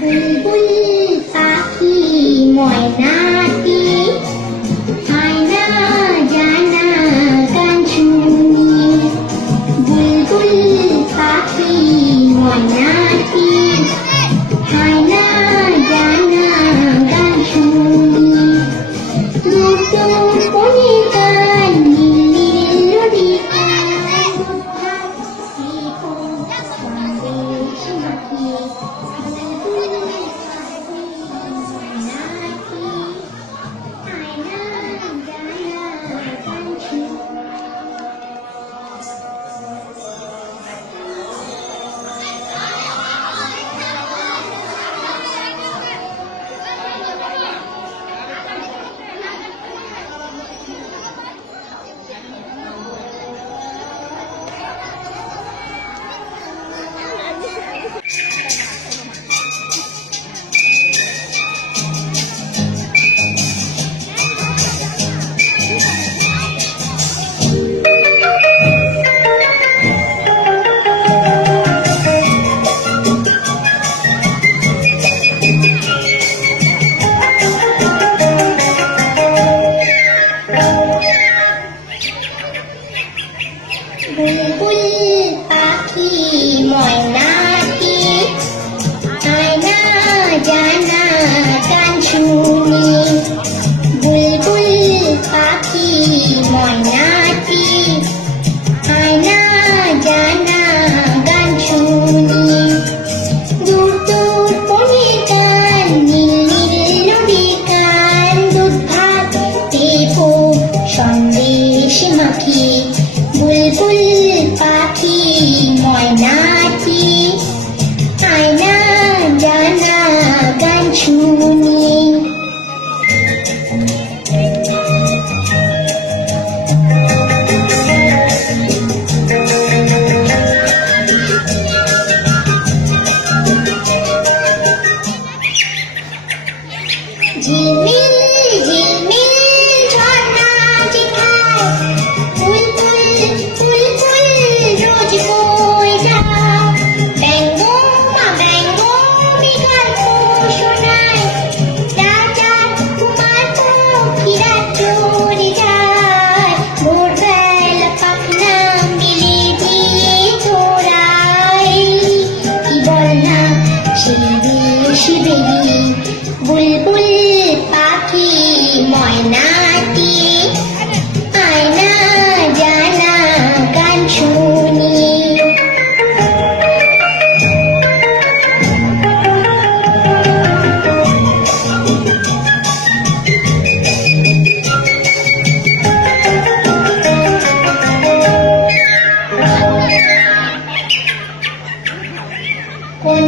বুলবুল পাখি ময়নাটি আয়না জানা গান শুনি। বুলবুল পাখি ময়নাটি আয়না জানা গান শুনি। দুটো কোনে গান নীল নদী সন্দেশ মাখিয়ে বুলবুল পাখি ময়নাটি আয়না জানা গান শুনি। বুলবুল পাখি ময়নাটি আয়না জানা গান শুনি। দূর দূর কোনে গান নীল নদী গান দুধ ভাত দেবো সন্দেশ মাখিয়ে। বুলবুল পাখি ময়নাটি আয়না জানা গান শুনি। ঝিলমিল ঝিলমিল ঝর্ণা যেথায় বুলবুল বুলবুল রোজ বই যায়। ব্যঙ্গমা ব্যঙ্গমী গল্প শোনায়। রাজা কুমার পক্ষীরা চড়ে যায়। ভোরবেলা পাখনা মেলে দিয়ে তোরায়। কি বল না সেই দেশি বেলি বুলবুল পাখি ময়নাটি আয়না জানা গান শুনি। কোন